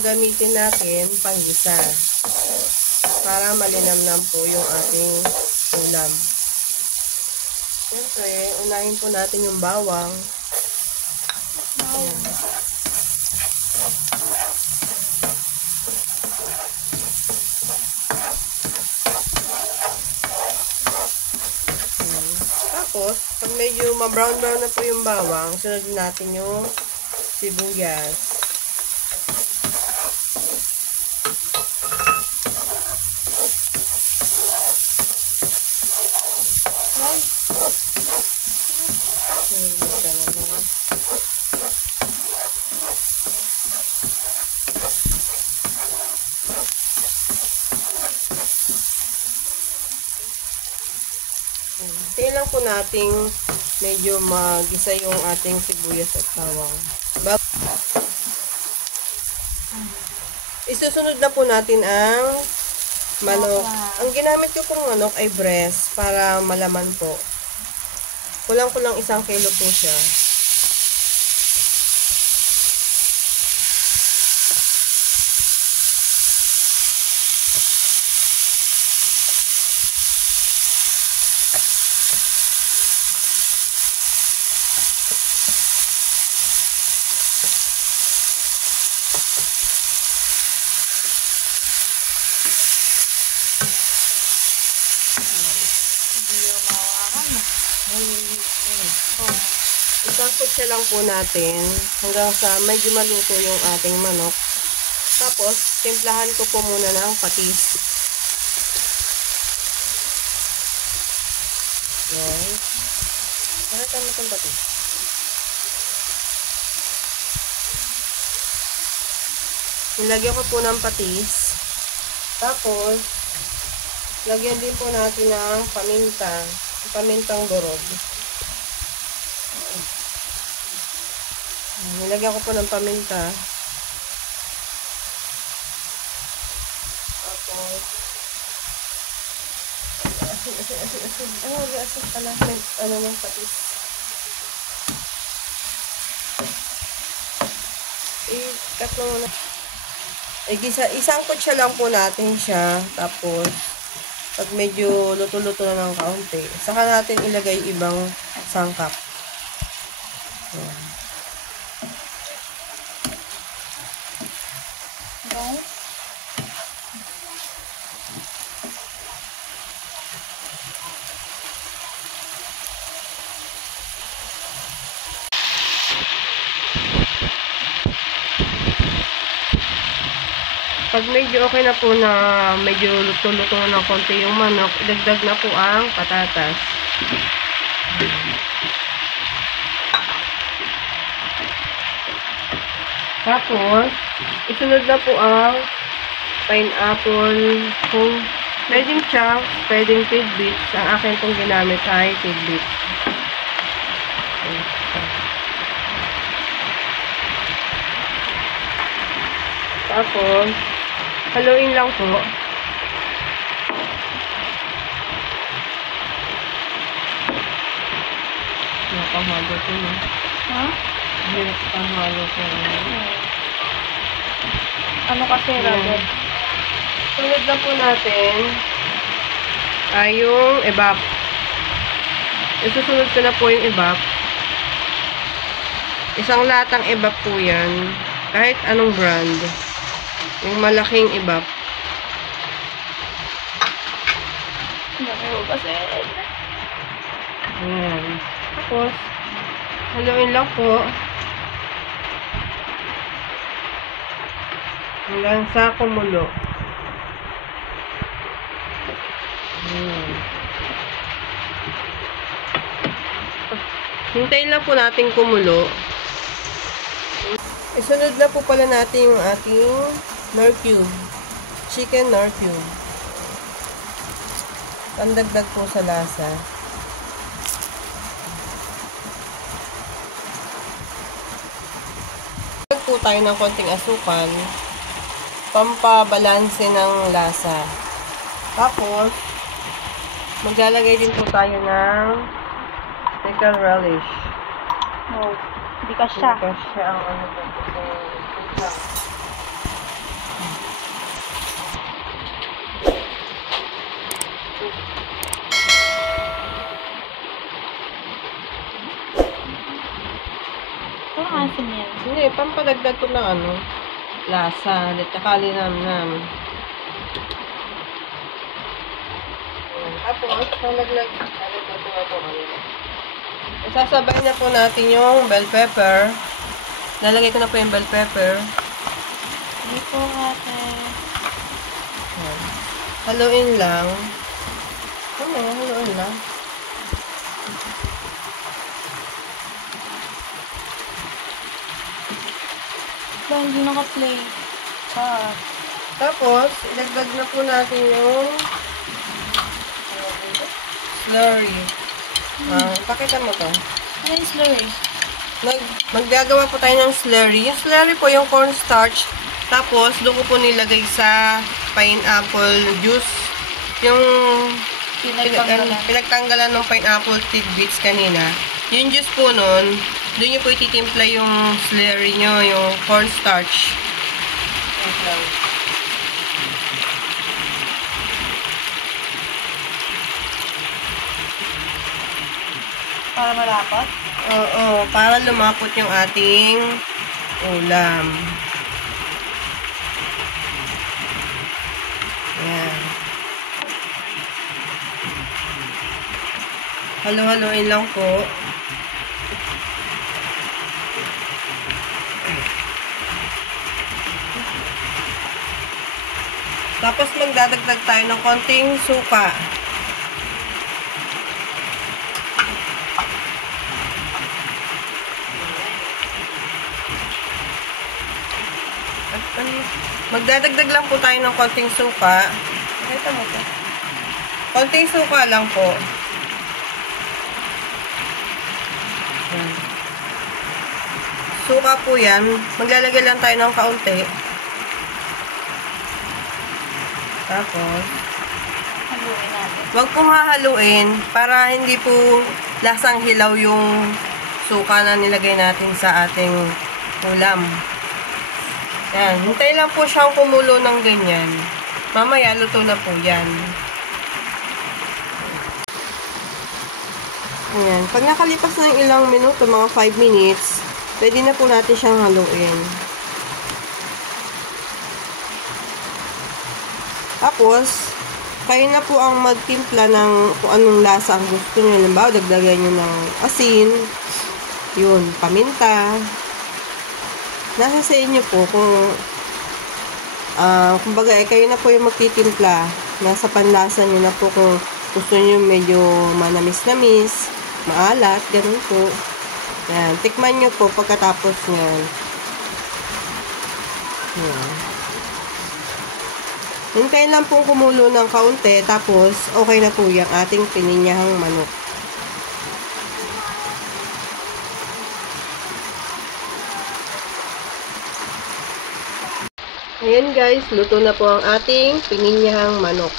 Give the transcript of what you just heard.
gagamitin natin panggisa. Para malinamnam po yung ating ulam. Siyempre, unahin po natin yung bawang. Ayan. Tapos, pag medyo ma-brown-brown na po yung bawang, sunod natin yung sibuyas. Hintayin lang po nating medyo magisa yung ating sibuyas at bawang. Isusunod na po natin ang manok. Ang ginamit ko pong manok ay breast para malaman po. Kulang-kulang 1 kilo po siya. Isangkot siya lang po natin hanggang sa medyo maluto yung ating manok. Tapos, timplahan ko po muna ng patis. Yan. Nakita mo itong patis. Nilagyan ko po ng patis. Tapos, lagyan din po natin ng paminta. Pamintang gorod. Nilagyan ko po ng paminta. Tapos, asin. Asin pala. Ano ng patis. I-cut mo muna. Isangkot siya lang po natin siya. Tapos, pag medyo luto-luto na ng kaunti, saka natin ilagay ibang sangkap. Ayan. Pag medyo okay na po na medyo luto-luto na ng konti yung manok, idagdag na po ang patatas. Tapos, isunod na po ang pineapple. Kung pwedeng chunks, pwedeng tidbits. Ang akin pong ginamit ay tidbits. Tapos, haluin lang po. Napahalo ko na. Ha? Hirap pahalo ko na. Ano kasi, Robert? Sunod na po natin ay yung ebap. Isusunod ko na po yung ebap. Isang latang ebap po yan. Kahit anong brand. Yung malaking ebap. Ayan. Tapos, haluin lang po. Hanggang sa kumulo. Ayan. Hintayin lang po natin kumulo. Isunod na po pala natin yung ating Knorr cube. Chicken Knorr cube. Pandagdag po sa lasa. Dagdag po tayo ng konting asukal. Pampabalanse ng lasa. Tapos, maglalagay din po tayo ng pickle relish. No, hindi ka siya. Hindi ka siya ang ano po. Parang asin yan. Hindi, pampadagdag ko ng ano, lasa. Tsaka linamnam. Tapos, nalaglag ko ito kanina. Isasabay na po natin yung bell pepper. Nalagay ko na po yung bell pepper. Hindi po ate. Haluin lang. Haluin lang. Ba, hindi naka-play. Tapos, ilagdag na po natin yung slurry. Pakita mo to. Ano yung slurry? Maggagawa po tayo ng slurry. Yung slurry po yung cornstarch. Tapos, doon ko po nilagay sa pineapple juice. Yung pinagtanggalan ng pineapple tidbits kanina. Yung juice po nun, doon nyo po ititimpla yung slurry nyo, yung cornstarch. Para malapot? Oo, para lumapot yung ating ulam. Ayan. Halo-haloin lang po. Tapos magdadagdag tayo ng konting suka. Magdadagdag lang po tayo ng konting suka. Ito mo po. Konting suka lang po. Suka po yan. Maglalagay lang tayo ng kaunti. Tapos, Haluin natin. wag pong hahaluin para hindi po lasang hilaw yung suka na nilagay natin sa ating ulam. Yan. Hintay lang po siyang kumulo ng ganyan. Mamaya, luto na po yan. Ayan. Pag nakalipas na ng ilang minuto, mga 5 minutes, pwede na po natin siyang haluin. Tapos, kayo na po ang magtimpla ng kung anong lasa ang gusto nyo. Halimbawa, dagdagan nyo ng asin, yun, paminta. Nasa sa inyo po kung kumbaga, kayo na po yung magtitimpla. Nasa panlasa nyo na po kung gusto nyo medyo manamis-namis, maalat, ganun po. Yan, tikman nyo po pagkatapos nyan. Yan. Hintayin lang pong kumulo ng kaunti, tapos okay na po yung ating pininyahang manok. Ayan guys, luto na po ang ating pininyahang manok.